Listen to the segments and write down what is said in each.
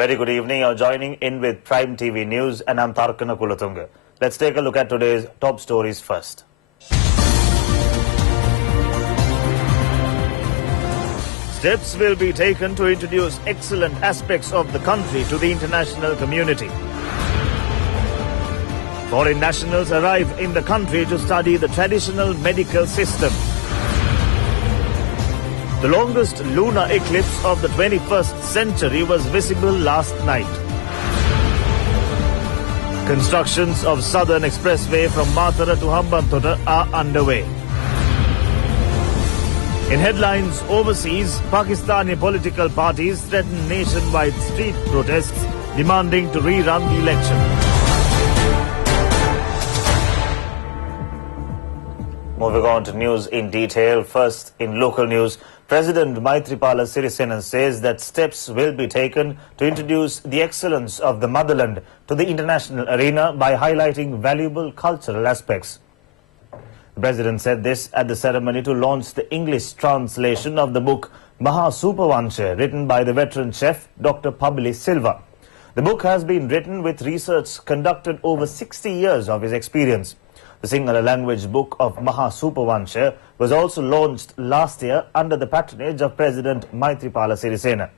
very good evening. You're joining in with Prime TV News and I'm Tharkana Kulatunga. Let's take a look at today's top stories first. Steps will be taken to introduce excellent aspects of the country to the international community. Foreign nationals arrive in the country to study the traditional medical system. The longest lunar eclipse of the 21st century was visible last night. Constructions of Southern Expressway from Mathura to Hambantota are underway. In headlines overseas, Pakistani political parties threaten nationwide street protests demanding to rerun the election. Moving on to news in detail. First, in local news, President Maithripala Sirisena says that steps will be taken to introduce the excellence of the motherland to the international arena by highlighting valuable cultural aspects. The President said this at the ceremony to launch the English translation of the book Maha Supervansha, written by the veteran chef Dr. Pabli Silva. The book has been written with research conducted over 60 years of his experience. The Sinhala language book of Maha Supervansha was also launched last year under the patronage of President Maithripala Sirisena.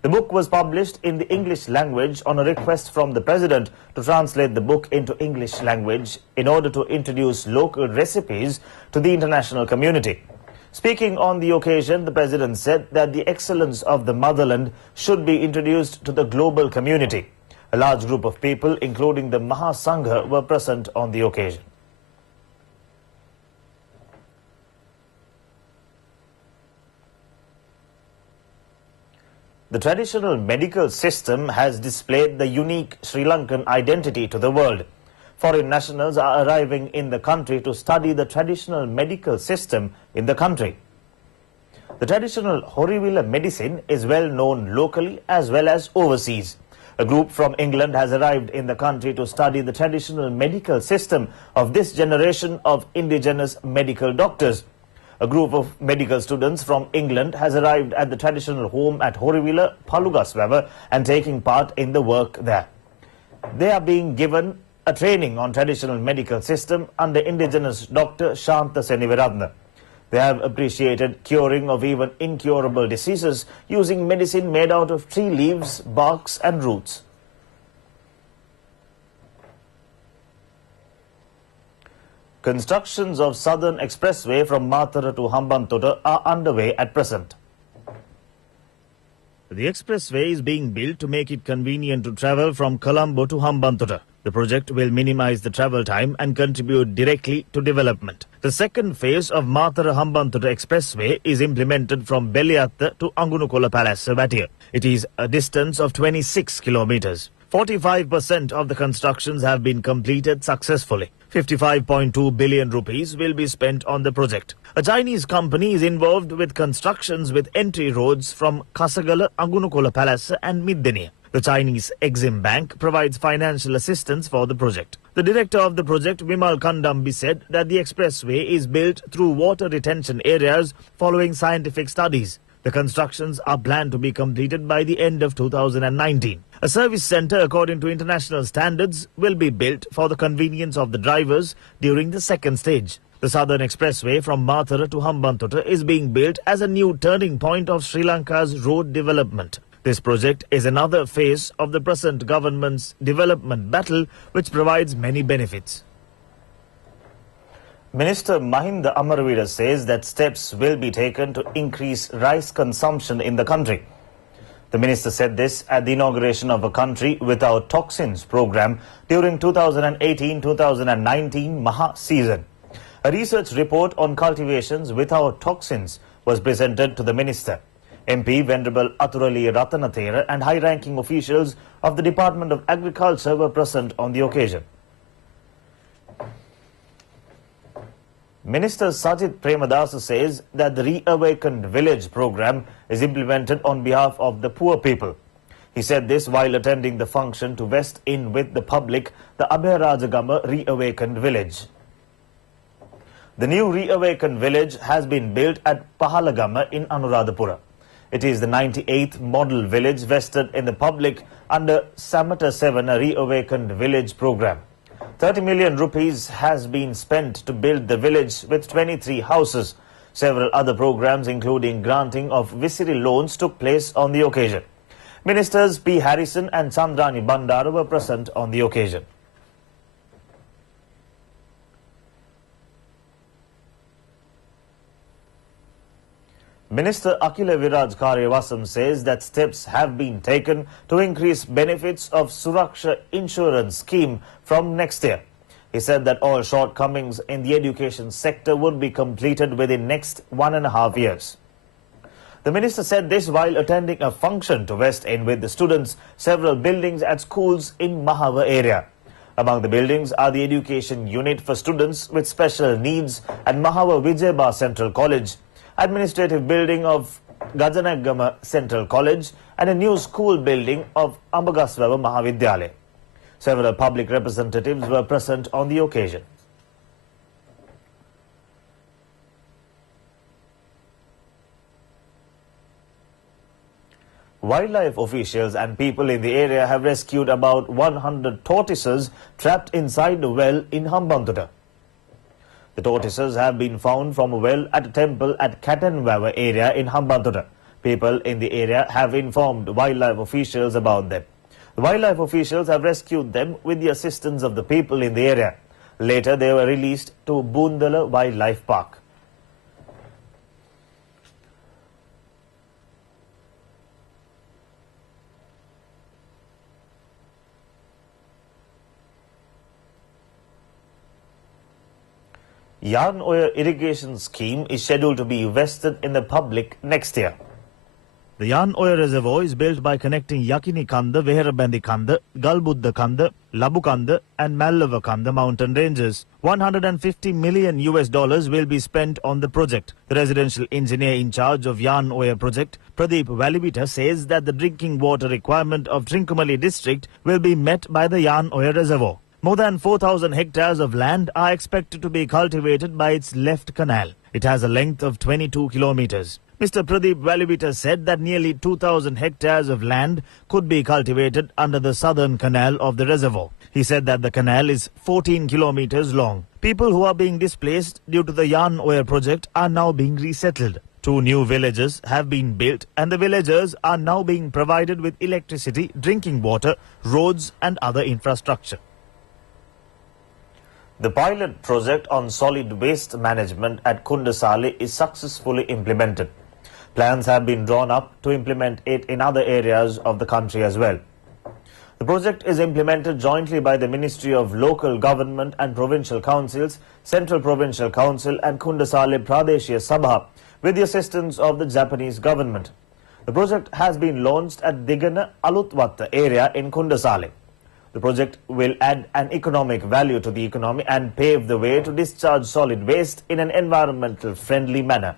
The book was published in the English language on a request from the President to translate the book into English language in order to introduce local recipes to the international community. Speaking on the occasion, the President said that the excellence of the motherland should be introduced to the global community. A large group of people, including the Maha Sangha, were present on the occasion. The traditional medical system has displayed the unique Sri Lankan identity to the world. Foreign nationals are arriving in the country to study the traditional medical system in the country. The traditional Horivilla medicine is well known locally as well as overseas. A group from England has arrived in the country to study the traditional medical system of this generation of indigenous medical doctors. A group of medical students from England has arrived at the traditional home at Horivilla, Palugaswava, and taking part in the work there. They are being given a training on traditional medical system under indigenous Dr. Shanta Senivaratna. They have appreciated curing of even incurable diseases using medicine made out of tree leaves, barks and roots. Constructions of Southern Expressway from Mathura to Hambantota are underway at present. The expressway is being built to make it convenient to travel from Colombo to Hambantota. The project will minimize the travel time and contribute directly to development. The second phase of Mathura-Hambantota Expressway is implemented from Beliatta to Angunukola Palace, Vatia. It is a distance of 26 kilometers. 45% of the constructions have been completed successfully. 55.2 billion rupees will be spent on the project. A Chinese company is involved with constructions with entry roads from Kasagala, Angunukola Palace and Middeniya. The Chinese Exim Bank provides financial assistance for the project. The director of the project, Vimal Kandambi, said that the expressway is built through water retention areas following scientific studies. The constructions are planned to be completed by the end of 2019. A service centre, according to international standards, will be built for the convenience of the drivers during the second stage. The Southern Expressway from Mathura to Hambantota is being built as a new turning point of Sri Lanka's road development. This project is another phase of the present government's development battle, which provides many benefits. Minister Mahinda Amarveera says that steps will be taken to increase rice consumption in the country. The minister said this at the inauguration of a Country Without Toxins program during 2018-2019 Maha season. A research report on cultivations without toxins was presented to the minister. MP Venerable Athurali Ratanathera and high-ranking officials of the Department of Agriculture were present on the occasion. Minister Sajid Premadasa says that the Reawakened Village program is implemented on behalf of the poor people. He said this while attending the function to vest in with the public the Abhayarajagama Reawakened Village. The new Reawakened Village has been built at Pahalagama in Anuradhapura. It is the 98th model village vested in the public under Samata 7, a reawakened village program. 30 million rupees has been spent to build the village with 23 houses. Several other programs, including granting of Visiri loans, took place on the occasion. Ministers P. Harrison and Chandrani Bandara were present on the occasion. Minister Akila Viraj Karyavasam says that steps have been taken to increase benefits of Suraksha insurance scheme from next year. He said that all shortcomings in the education sector would be completed within next 1.5 years. The minister said this while attending a function to West End with the students, several buildings at schools in Mahava area. Among the buildings are the Education Unit for Students with Special Needs at Mahava Vijayaba Central College, Administrative Building of Gajanagama Central College, and a new school building of Ambagaswava Mahavidyalaya. Several public representatives were present on the occasion. Wildlife officials and people in the area have rescued about 100 tortoises trapped inside a well in Hambantota. The tortoises have been found from a well at a temple at Katanwava area in Hambantota. People in the area have informed wildlife officials about them. The wildlife officials have rescued them with the assistance of the people in the area. Later, they were released to Boondala Wildlife Park. Yarn Oil irrigation scheme is scheduled to be vested in the public next year. The Yarn Oil reservoir is built by connecting Yakini Kanda, Veherabandi Kanda, Galbuddha Kanda, Labu Kanda and Mallava Kanda mountain ranges. $150 million will be spent on the project. The residential engineer in charge of Yarn Oil project, Pradeep Valibita, says that the drinking water requirement of Trincomalee district will be met by the Yarn Oil reservoir. More than 4,000 hectares of land are expected to be cultivated by its left canal. It has a length of 22 kilometers. Mr. Pradeep Valibita said that nearly 2,000 hectares of land could be cultivated under the southern canal of the reservoir. He said that the canal is 14 kilometers long. People who are being displaced due to the Yarn Oil project are now being resettled. 2 new villages have been built and the villagers are now being provided with electricity, drinking water, roads and other infrastructure. The pilot project on solid waste management at Kundasale is successfully implemented. Plans have been drawn up to implement it in other areas of the country as well. The project is implemented jointly by the Ministry of Local Government and Provincial Councils, Central Provincial Council and Kundasale Pradeshia Sabha with the assistance of the Japanese government. The project has been launched at Digana Alutwatta area in Kundasale. The project will add an economic value to the economy and pave the way to discharge solid waste in an environmental friendly manner.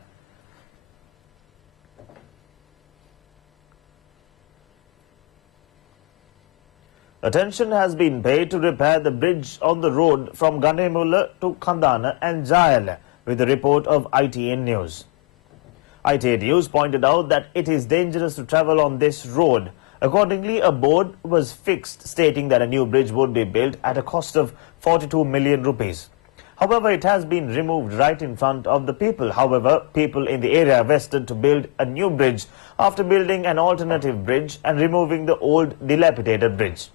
Attention has been paid to repair the bridge on the road from Ganemulla to Kandana and Jayala with the report of ITN News. ITN News pointed out that it is dangerous to travel on this road. Accordingly, a board was fixed stating that a new bridge would be built at a cost of 42 million rupees. However, it has been removed right in front of the people. However, people in the area vested to build a new bridge after building an alternative bridge and removing the old dilapidated bridge.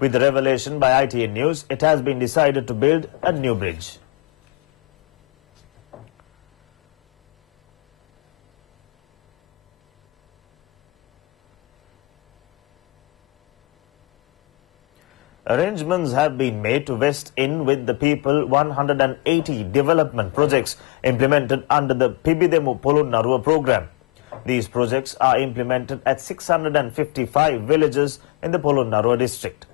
With the revelation by ITN News, it has been decided to build a new bridge. Arrangements have been made to vest in with the people 180 development projects implemented under the Pibidemu Polunnaruwa program. These projects are implemented at 655 villages in the Polunnaruwa district.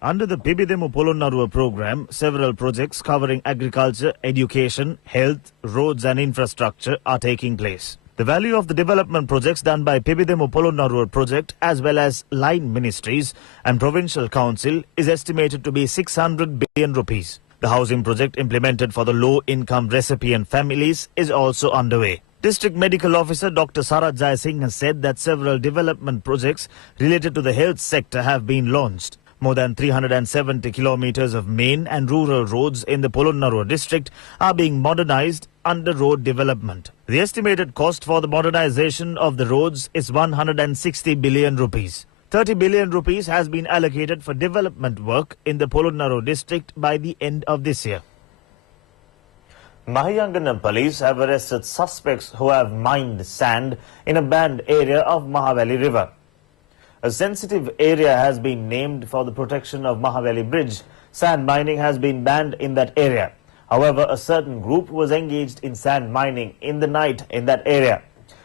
Under the Pibidemu Polunnaruwa program, several projects covering agriculture, education, health, roads and infrastructure are taking place. The value of the development projects done by Pibidemu Polunnaruwa project as well as line ministries and provincial council is estimated to be 600 billion rupees. The housing project implemented for the low-income recipient families is also underway. District Medical Officer Dr. Sarat Jai Singh has said that several development projects related to the health sector have been launched. More than 370 kilometers of main and rural roads in the Polonnaruwa district are being modernized under road development. The estimated cost for the modernization of the roads is 160 billion rupees. 30 billion rupees has been allocated for development work in the Polonnaruwa district by the end of this year. Mahiyanganam police have arrested suspects who have mined sand in a banned area of Mahavali River. A sensitive area has been named for the protection of Mahavali Bridge. Sand mining has been banned in that area. However, a certain group was engaged in sand mining in the night in that area.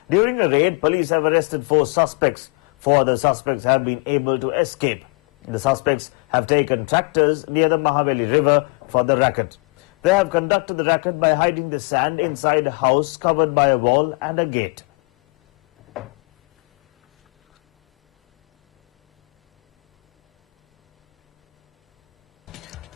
During a raid, police have arrested 4 suspects. 4 other suspects have been able to escape. The suspects have taken tractors near the Mahavali River for the racket. They have conducted the racket by hiding the sand inside a house covered by a wall and a gate.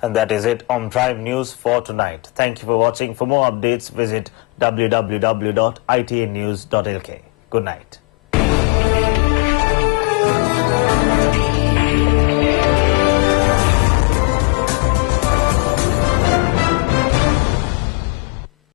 And that is it on Prime News for tonight. Thank you for watching. For more updates, visit www.itnnews.lk. Good night.